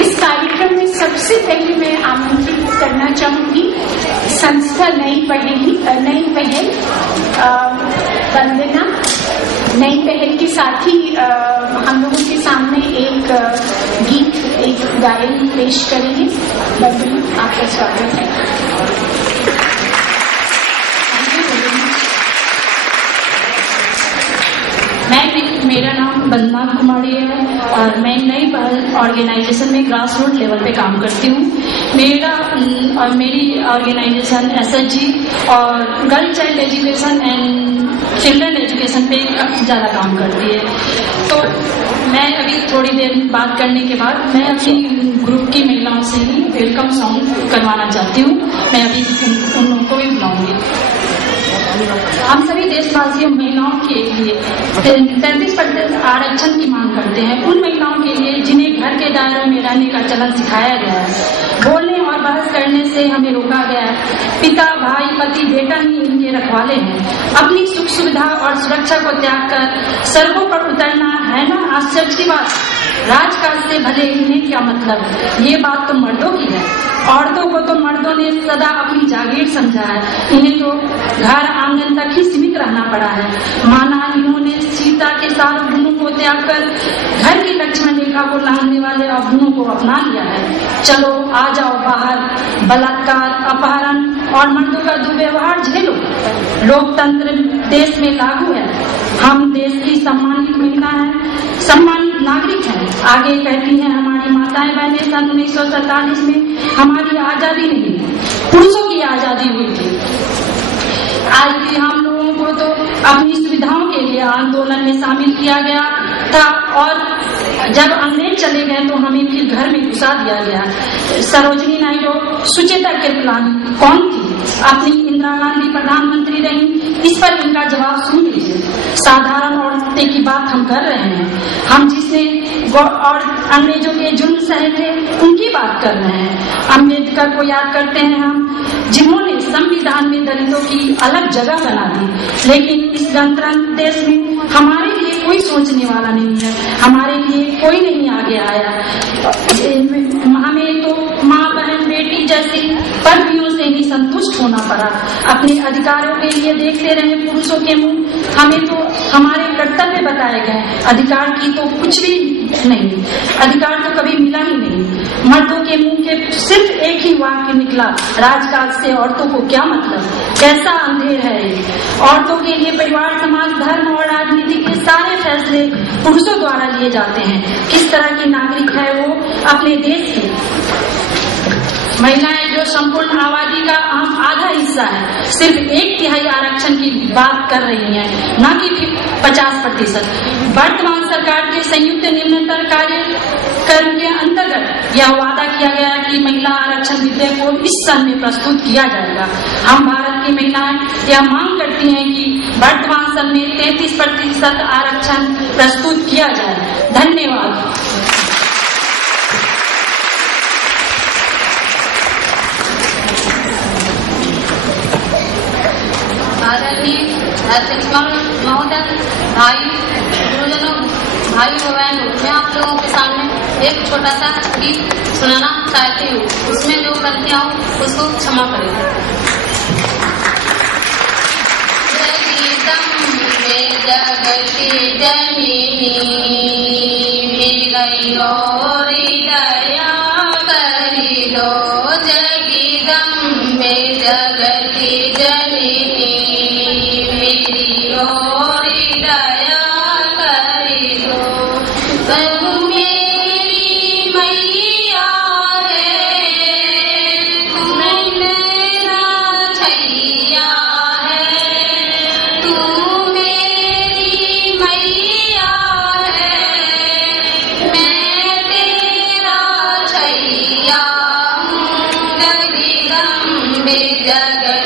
इस कार्यक्रम में सबसे पहले मैं आमंत्रित करना चाहूंगी संस्था नई पहल वंदना। नई पहल के साथ ही हम लोगों के सामने एक गीत, एक गायन पेश करेंगे। वंदना, आपका स्वागत है। मेरा नाम वंदना कुमारी है और मैं नई पहल ऑर्गेनाइजेशन में ग्रास रूट लेवल पे काम करती हूँ। मेरी ऑर्गेनाइजेशन SHG और girl child education and children education पे ज़्यादा काम करती है। तो मैं अभी थोड़ी देर बात करने के बाद मैं अपनी ग्रुप की महिलाओं से ही वेलकम सॉन्ग करवाना चाहती हूँ। मैं अभी उन लोगों को भी बुलाऊंगी। हम सभी देशवासियों महिलाओं के लिए 33% आरक्षण की मांग करते हैं। उन महिलाओं के लिए जिन्हें घर के दायरे में रहने का चलन सिखाया गया है, बोलने और बहस करने से हमें रोका गया है। पिता, भाई, पति, बेटा ही इनके रखवाले हैं। अपनी सुख सुविधा और सुरक्षा को त्याग कर सड़कों पर उतरना है ना आश्चर्य की बात। राजकाज से भले इन्हें क्या मतलब, ये बात तो मर्दों की है। औरतों को तो मर्दों ने सदा अपनी जागीर समझा है। इन्हें तो घर आंगन तक ही सीमित रहना पड़ा है। माना इन्होंने सीता के साथ गुणों को त्याग कर घर की लक्ष्मण रेखा को लांघने वाले अवगुणों को अपना लिया है। चलो आ जाओ बाहर, बलात्कार, अपहरण और मर्दों का दुर्व्यवहार झेलो। लोकतंत्र देश में लागू है। हम देश की सम्मानित महिला हैं, सम्मानित नागरिक हैं। आगे कहती हैं हमारी माताएं बहनें, सन 1947 में हमारी आजादी नहीं, पुरुषों की आजादी हुई थी। आज भी हम लोगों को तो अपनी सुविधाओं के लिए आंदोलन में शामिल किया गया था और जब अंग्रेज चले गए तो हमें फिर घर में घुसा दिया गया। सरोजिनी नायडू सुचेता कृपलानी कौन थी? अपनी इंदिरा गांधी प्रधानमंत्री रही। इस पर इनका जवाब सुन लीजिए। साधारण औरतें की बात हम कर रहे हैं। हम जिसने और अंग्रेजों के जुल्म सहे थे उनकी बात कर रहे हैं। अम्बेडकर को याद करते हैं हम, जिन्होंने संविधान में दलितों की अलग जगह बना दी। लेकिन इस गणतंत्र देश में हमारे लिए कोई सोचने वाला नहीं है। हमारे लिए कोई नहीं आगे आया। हमें तो माँ, बहन, बेटी जैसी पदवियों से ही संतुष्ट होना पड़ा। अपने अधिकारों के लिए देखते रहे पुरुषों के मुंह। हमें तो हमारे कर्तव्य बताए गए, अधिकार की तो कुछ भी नहीं। अधिकार तो कभी मिला ही नहीं। मर्दों के मुंह के सिर्फ एक ही वाक्य निकला, राजकाज से औरतों को क्या मतलब। कैसा अंधेर है ये। औरतों के लिए परिवार, समाज, धर्म और राजनीति के सारे फैसले पुरुषों द्वारा लिए जाते हैं। किस तरह की नागरिक है वो अपने देश की? महिलाएं जो संपूर्ण आबादी का आधा हिस्सा है, सिर्फ 1/3 आरक्षण की बात कर रही हैं, न कि 50%। वर्तमान सरकार के संयुक्त निम्नतर कार्यक्रम के अंतर्गत यह वादा किया गया कि महिला आरक्षण विधेयक को इस सन में प्रस्तुत किया जाएगा। हम भारत की महिलाएं यह मांग करती हैं कि वर्तमान सन में 33% आरक्षण प्रस्तुत किया जाए। धन्यवाद। आदरणीय अध्यक्ष महोदय, भाई गुरुजनों, भाई बहनों, मैं आप लोगों के सामने एक छोटा सा गीत सुनाना चाहती हूँ। उसमें जो गलतियाँ हो उसको क्षमा करें। जगती जननी मेरी गौरी दया करी दो। जगदम्बे जगती जननी मेरी गौरी दया करी दो। प्रभु मेरी मैया है, तू मेरा छैया है। तू मेरी मैया है, मैं तेरा छैया हूँ। जगदम्बे जगती